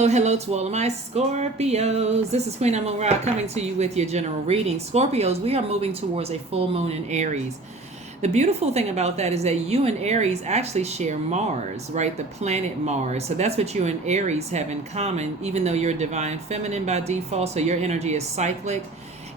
Hello to all of my Scorpios. This is Queen Amun Ra coming to you with your general reading. Scorpios, we are moving towards a full moon in Aries. The beautiful thing about that is that you and Aries actually share Mars, right? The planet Mars. So that's what you and Aries have in common, even though you're divine feminine by default. So your energy is cyclic.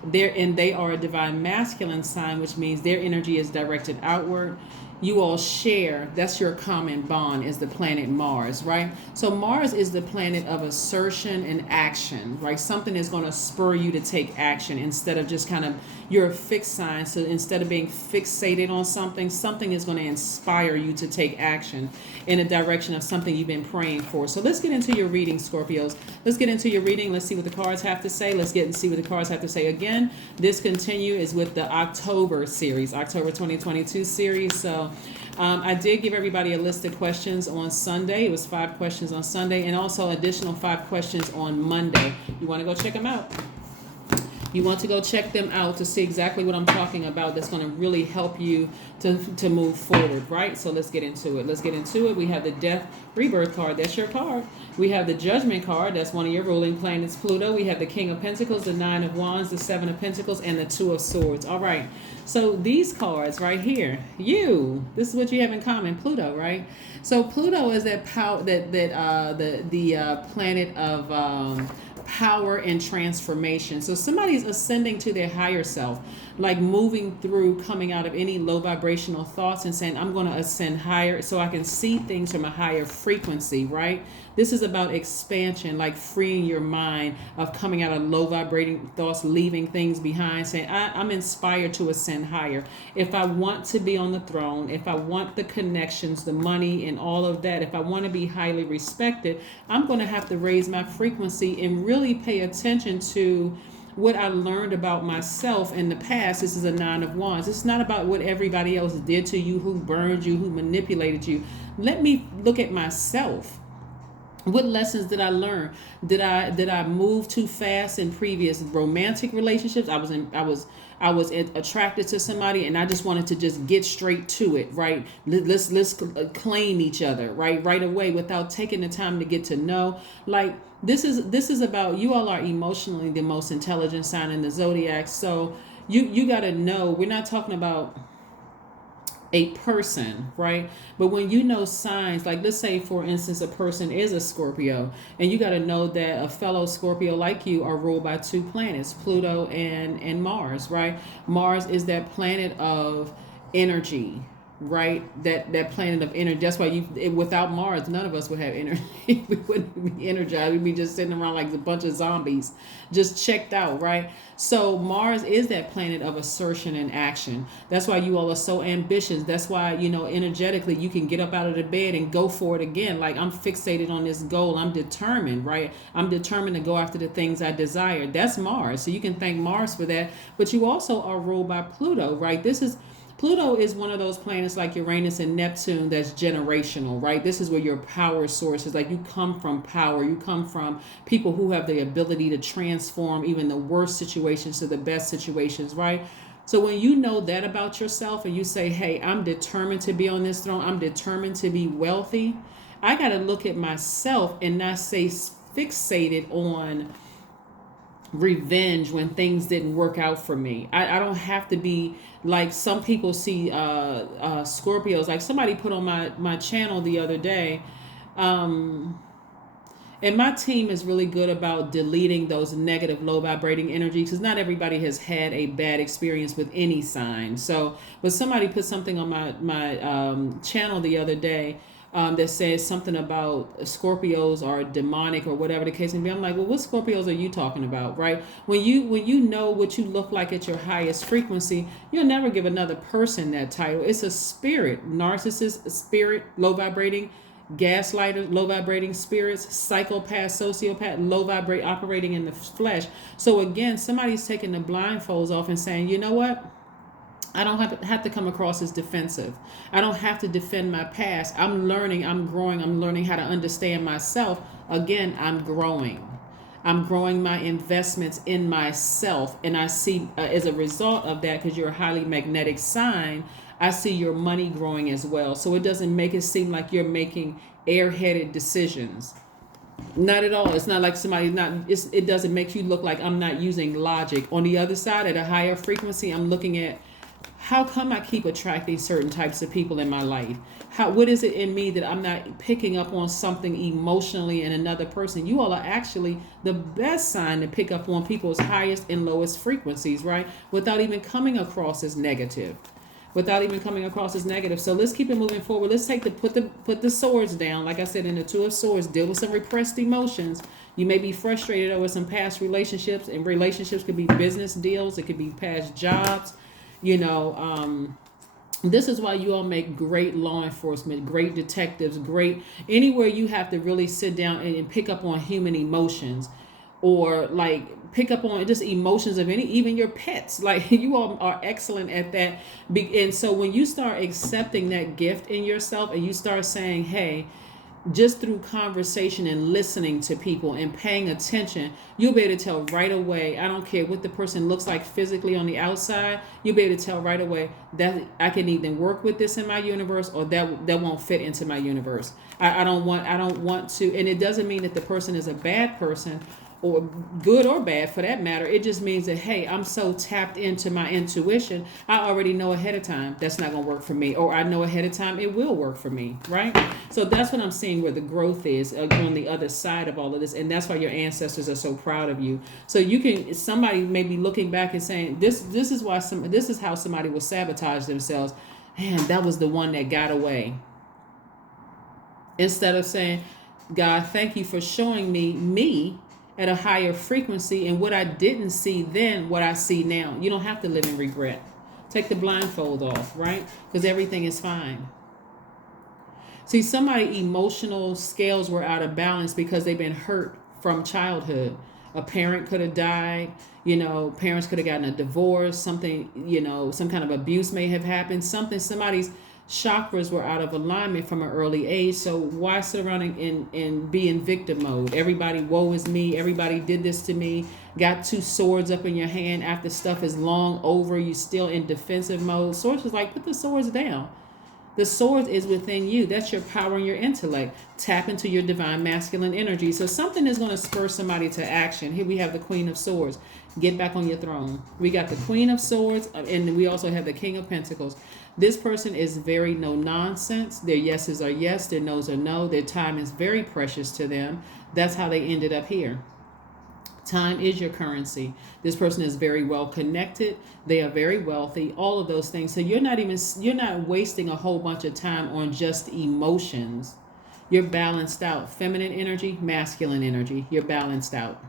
They are a divine masculine sign, which means their energy is directed outward. You all share, that's your common bond, is the planet Mars, right? So Mars is the planet of assertion and action, right? Something is going to spur you to take action instead of just kind of, you're a fixed sign. So instead of being fixated on something, something is going to inspire you to take action in a direction of something you've been praying for. So let's get into your reading, Scorpios. Let's get into your reading. Let's see what the cards have to say. Let's get and see what the cards have to say. Again, this continue is with the October series, October 2022 series. So I did give everybody a list of questions on Sunday. It was 5 questions on Sunday and also additional 5 questions on Monday. You want to go check them out? You want to go check them out to see exactly what I'm talking about that's going to really help you to move forward, right? So let's get into it. Let's get into it. We have the Death Rebirth card. That's your card. We have the Judgment card. That's one of your ruling planets, Pluto. We have the King of Pentacles, the Nine of Wands, the Seven of Pentacles, and the Two of Swords. All right. So these cards right here, this is what you have in common, Pluto, right? So Pluto is that power, the planet of power and transformation. So somebody's ascending to their higher self, like moving through, coming out of any low vibrational thoughts and saying, I'm going to ascend higher so I can see things from a higher frequency, right? This is about expansion, like freeing your mind of coming out of low vibrating thoughts, leaving things behind, saying, I'm inspired to ascend higher. If I want to be on the throne, if I want the connections, the money and all of that, if I want to be highly respected, I'm going to have to raise my frequency and really pay attention to what I learned about myself in the past. This is a Nine of Wands. It's not about what everybody else did to you, who burned you, who manipulated you. Let me look at myself. What lessons did I learn? Did I move too fast in previous romantic relationships? I was attracted to somebody and I just wanted to just get straight to it, right? Let's claim each other, right away without taking the time to get to know. Like this is about, you all are emotionally the most intelligent sign in the zodiac. So you got to know, we're not talking about a person, right? But when you know signs, like let's say for instance a person is a Scorpio, and you got to know that a fellow Scorpio like you are ruled by 2 planets, Pluto and Mars, right? Mars is that planet of energy, right? That planet of energy. That's why without Mars, none of us would have energy. We wouldn't be energized. We'd be just sitting around like a bunch of zombies, just checked out, right? So Mars is that planet of assertion and action. That's why you all are so ambitious. That's why, energetically you can get up out of the bed and go for it again. Like, I'm fixated on this goal. I'm determined, right? I'm determined to go after the things I desire. That's Mars. So you can thank Mars for that. But you also are ruled by Pluto, right? Pluto is one of those planets like Uranus and Neptune that's generational, right? This is where your power source is. Like, you come from power. You come from people who have the ability to transform even the worst situations to the best situations, right? So when you know that about yourself and you say, hey, I'm determined to be on this throne, I'm determined to be wealthy, I got to look at myself and not say fixated on revenge when things didn't work out for me. I don't have to be like some people see Scorpios. Like somebody put on my channel the other day, and my team is really good about deleting those negative low vibrating energies, because not everybody has had a bad experience with any sign. So but somebody put something on my channel the other day, that says something about Scorpios are demonic or whatever the case may be. I'm like, well, what Scorpios are you talking about, right? When you know what you look like at your highest frequency, you'll never give another person that title. It's a spirit, narcissist, spirit, low vibrating, gaslighter, low vibrating spirits, psychopath, sociopath, low vibrate, operating in the flesh. So again, somebody's taking the blindfolds off and saying, you know what? I don't have to come across as defensive. I don't have to defend my past. I'm learning, I'm growing, I'm learning how to understand myself. Again, I'm growing. I'm growing my investments in myself. And I see as a result of that, because you're a highly magnetic sign, I see your money growing as well. So it doesn't make it seem like you're making airheaded decisions. Not at all. It's not like somebody not. It doesn't make you look like I'm not using logic. On the other side, at a higher frequency, I'm looking at how come I keep attracting certain types of people in my life. What is it in me that I'm not picking up on something emotionally in another person? You all are actually the best sign to pick up on people's highest and lowest frequencies, right? Without even coming across as negative. So let's keep it moving forward. Let's put the swords down. Like I said, in the Two of Swords, deal with some repressed emotions. You may be frustrated over some past relationships, and relationships could be business deals. It could be past jobs. This is why you all make great law enforcement, great detectives, great anywhere you have to really sit down and pick up on human emotions, or like pick up on just emotions of even your pets. Like, you all are excellent at that. And so when you start accepting that gift in yourself, and you start saying, hey, just through conversation and listening to people and paying attention, you'll be able to tell right away. I don't care what the person looks like physically on the outside. You'll be able to tell right away that I can either work with this in my universe, or that won't fit into my universe. I don't want to. And it doesn't mean that the person is a bad person, or good or bad for that matter. It just means that, hey, I'm so tapped into my intuition, I already know ahead of time that's not going to work for me, or I know ahead of time it will work for me, right? So that's what I'm seeing, where the growth is on the other side of all of this. And that's why your ancestors are so proud of you. So somebody may be looking back and saying, this is how somebody will sabotage themselves. Man, that was the one that got away. Instead of saying, God, thank you for showing me at a higher frequency, and what I didn't see then, what I see now. You don't have to live in regret. Take the blindfold off, right? Because everything is fine. See, somebody emotional scales were out of balance because they've been hurt from childhood. A parent could have died, parents could have gotten a divorce, something, some kind of abuse may have happened, somebody's chakras were out of alignment from an early age. So why sit around and be in victim mode? Everybody, woe is me. Everybody did this to me. Got two swords up in your hand after stuff is long over. You still in defensive mode. Swords is like, put the swords down. The sword is within you. That's your power and your intellect. Tap into your divine masculine energy. So something is going to spur somebody to action. Here we have the Queen of Swords. Get back on your throne. We got the Queen of Swords, and we also have the King of Pentacles. This person is very no nonsense. Their yeses are yes, their nos are no. Their time is very precious to them. That's how they ended up here. Time is your currency. This person is very well connected. They are very wealthy, all of those things. So you're not wasting a whole bunch of time on just emotions. You're balanced out. Feminine energy, masculine energy. You're balanced out.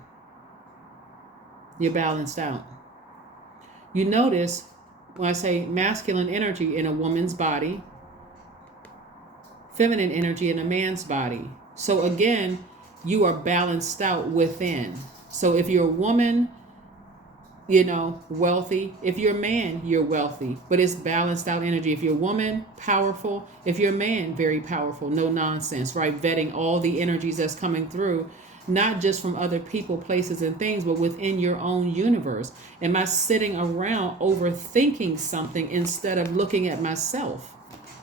You're balanced out. You notice when I say masculine energy in a woman's body, feminine energy in a man's body. So again, you are balanced out within. So if you're a woman, wealthy. If you're a man, you're wealthy. But it's balanced out energy. If you're a woman, powerful. If you're a man, very powerful. No nonsense, right? Vetting all the energies that's coming through, not just from other people, places, and things, but within your own universe. Am I sitting around overthinking something instead of looking at myself?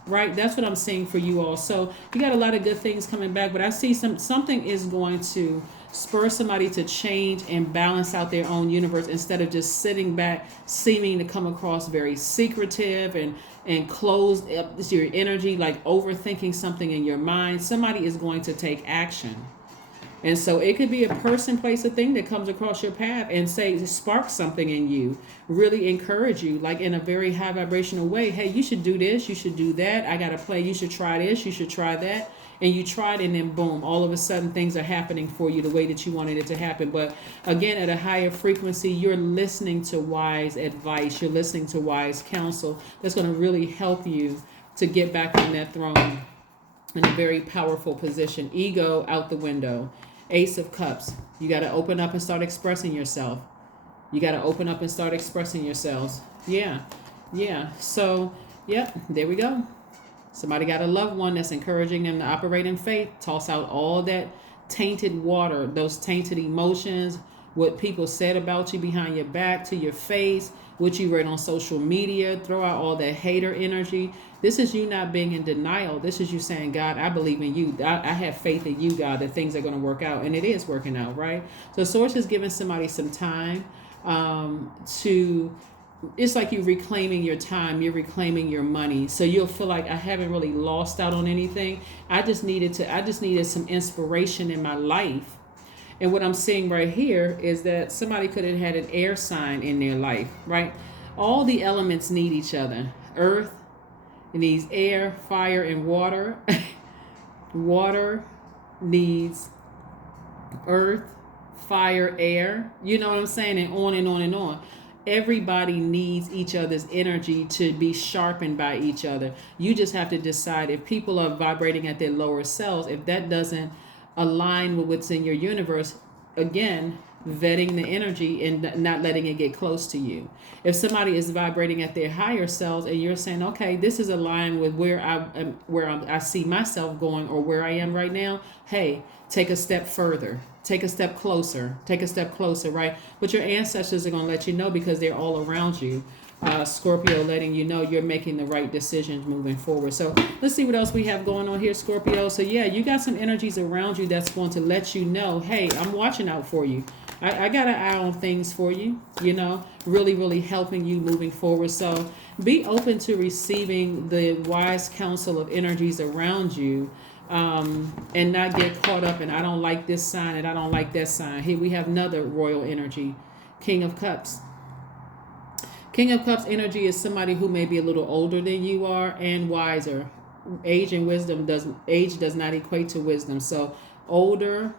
Right? That's what I'm seeing for you all. So you got a lot of good things coming back, but I see something is going to spur somebody to change and balance out their own universe instead of just sitting back, seeming to come across very secretive and closed up your energy, like overthinking something in your mind. Somebody is going to take action. And so it could be a person, place, a thing that comes across your path and spark something in you, really encourage you, like in a very high vibrational way. Hey, you should do this, you should do that. I got to play. You should try this, you should try that. And you tried, and then boom, all of a sudden things are happening for you the way that you wanted it to happen. But again, at a higher frequency, you're listening to wise advice. You're listening to wise counsel that's going to really help you to get back on that throne in a very powerful position. Ego out the window. Ace of Cups. You got to open up and start expressing yourself. You got to open up and start expressing yourselves. Yeah. So, there we go. Somebody got a loved one that's encouraging them to operate in faith. Toss out all that tainted water, those tainted emotions, what people said about you behind your back, to your face. what you read on social media. Throw out all that hater energy. This is you not being in denial. This is you saying, God, I believe in you. I have faith in you, God, that things are going to work out. And it is working out, right? So Source is giving somebody some time to, it's like you're reclaiming your time, you're reclaiming your money. So you'll feel like, I haven't really lost out on anything. I just needed some inspiration in my life. And what I'm seeing right here is that somebody could have had an air sign in their life, right? All the elements need each other. Earth needs air, fire, and water. Water needs earth, fire, air. You know what I'm saying? And on and on and on. Everybody needs each other's energy to be sharpened by each other. You just have to decide, if people are vibrating at their lower selves, if that doesn't align with what's in your universe, again, vetting the energy and not letting it get close to you. If somebody is vibrating at their higher selves and you're saying, okay, this is aligned with where I see myself going, or where I am right now, hey, take a step further, take a step closer, right? But your ancestors are going to let you know, because they're all around you. Scorpio, letting you know you're making the right decisions moving forward. So let's see what else we have going on here, Scorpio. So yeah, you got some energies around you that's going to let you know, hey, I'm watching out for you. I got an eye on things for you, really, really helping you moving forward. So be open to receiving the wise counsel of energies around you, and not get caught up in, I don't like this sign and I don't like that sign. Here we have another royal energy, King of Cups. King of Cups energy is somebody who may be a little older than you are and wiser. Age does not equate to wisdom. So older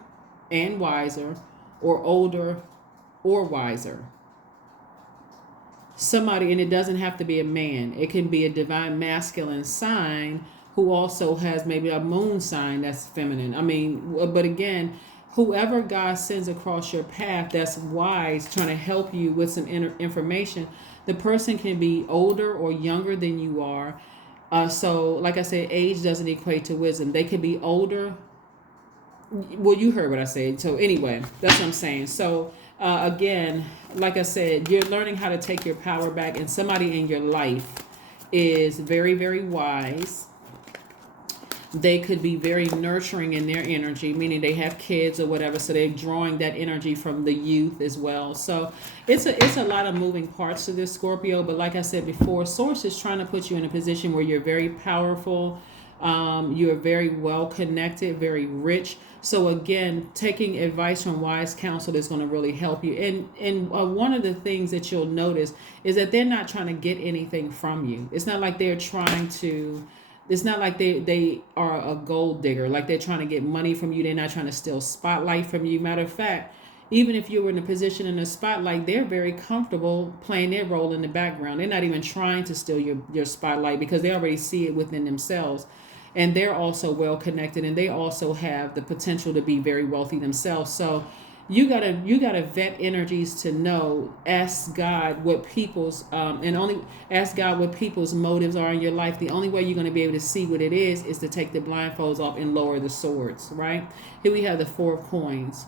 and wiser, or older or wiser. Somebody, and it doesn't have to be a man. It can be a divine masculine sign who also has maybe a moon sign that's feminine. But again, whoever God sends across your path that's wise, trying to help you with some information, the person can be older or younger than you are. So like I said, age doesn't equate to wisdom. They could be older. Well, you heard what I said. So anyway, that's what I'm saying. So again, like I said, you're learning how to take your power back, and somebody in your life is very, very wise. They could be very nurturing in their energy, meaning they have kids or whatever, so they're drawing that energy from the youth as well. So it's a lot of moving parts to this, Scorpio. But like I said before, Source is trying to put you in a position where you're very powerful. You're very well connected, very rich. So again, taking advice from wise counsel is going to really help you. And one of the things that you'll notice is that they're not trying to get anything from you. It's not like they're trying to. It's not like they are a gold digger, like they're trying to get money from you. They're not trying to steal spotlight from you. Matter of fact, even if you were in a position in the spotlight, they're very comfortable playing their role in the background. They're not even trying to steal your spotlight, because they already see it within themselves. And they're also well connected, and they also have the potential to be very wealthy themselves. So you gotta vet energies to know. Ask God what people's ask God what people's motives are in your life. The only way you're going to be able to see what it is to take the blindfolds off and lower the swords. Right here we have the Four of Coins.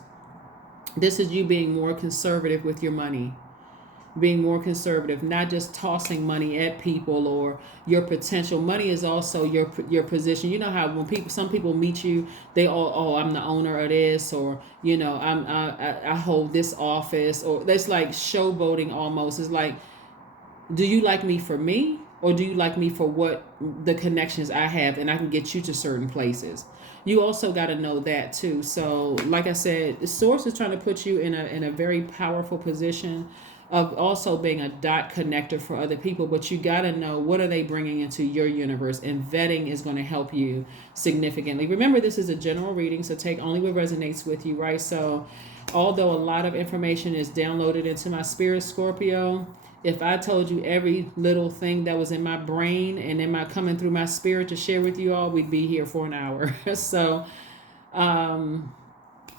This is you being more conservative with your money. Being more conservative, not just tossing money at people or your potential. Money is also your position. You know how when some people meet you, they all, oh, I'm the owner of this, or I hold this office, or that's like showboating almost. It's like, do you like me for me, or do you like me for what the connections I have, and I can get you to certain places? You also got to know that too. So like I said, the Source is trying to put you in a very powerful position of also being a dot connector for other people. But you got to know, what are they bringing into your universe, and vetting is going to help you significantly. Remember, this is a general reading, so take only what resonates with you, right? So although a lot of information is downloaded into my spirit, Scorpio, if I told you every little thing that was in my brain and in my coming through my spirit to share with you all, we'd be here for an hour. So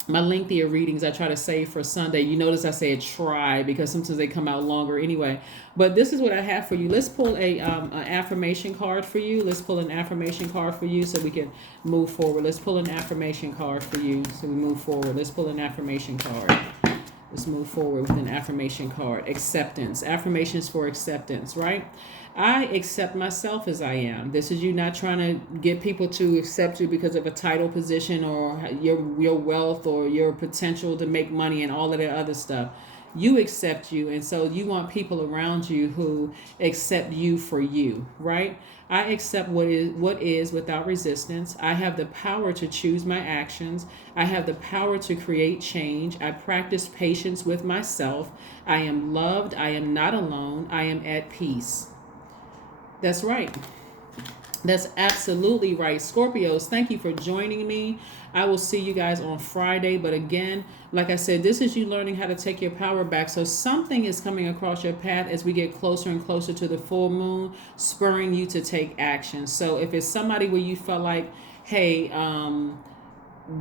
my lengthier readings I try to save for Sunday. You notice I said try, because sometimes they come out longer anyway. But this is what I have for you. Let's pull an affirmation card for you. Let's pull an affirmation card for you so we can move forward. Let's pull an affirmation card for you so we move forward. Let's pull an affirmation card. Let's move forward with an affirmation card. Acceptance. Affirmations for acceptance, right? I accept myself as I am. This is you not trying to get people to accept you because of a title position or your wealth or your potential to make money and all of that other stuff. You accept you, and so you want people around you who accept you for you, right? I accept what is without resistance. I have the power to choose my actions. I have the power to create change. I practice patience with myself. I am loved. I am not alone. I am at peace. That's right. That's absolutely right. Scorpios, thank you for joining me. I will see you guys on Friday. But again, like I said, this is you learning how to take your power back. So something is coming across your path as we get closer and closer to the full moon, spurring you to take action. So if it's somebody where you felt like, hey,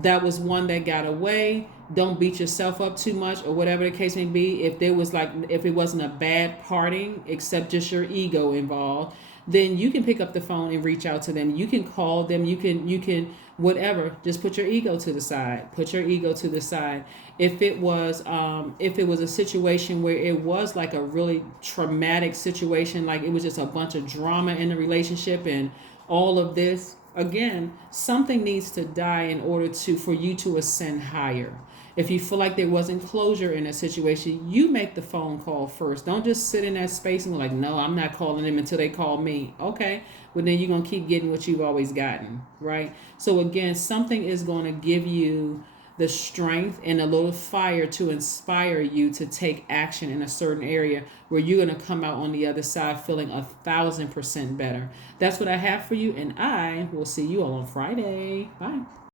that was one that got away, don't beat yourself up too much or whatever the case may be. If there was like, if it wasn't a bad parting except just your ego involved, then you can pick up the phone and reach out to them. You can call them. You can whatever. Just put your ego to the side. Put your ego to the side. If it was a situation where it was like a really traumatic situation, like it was just a bunch of drama in the relationship and all of this, again, something needs to die in order to for you to ascend higher. If you feel like there wasn't closure in a situation, you make the phone call first. Don't just sit in that space and be like, no, I'm not calling them until they call me. Okay, but then you're going to keep getting what you've always gotten, right? So again, something is going to give you the strength and a little fire to inspire you to take action in a certain area where you're going to come out on the other side feeling 1,000% better. That's what I have for you, and I will see you all on Friday. Bye.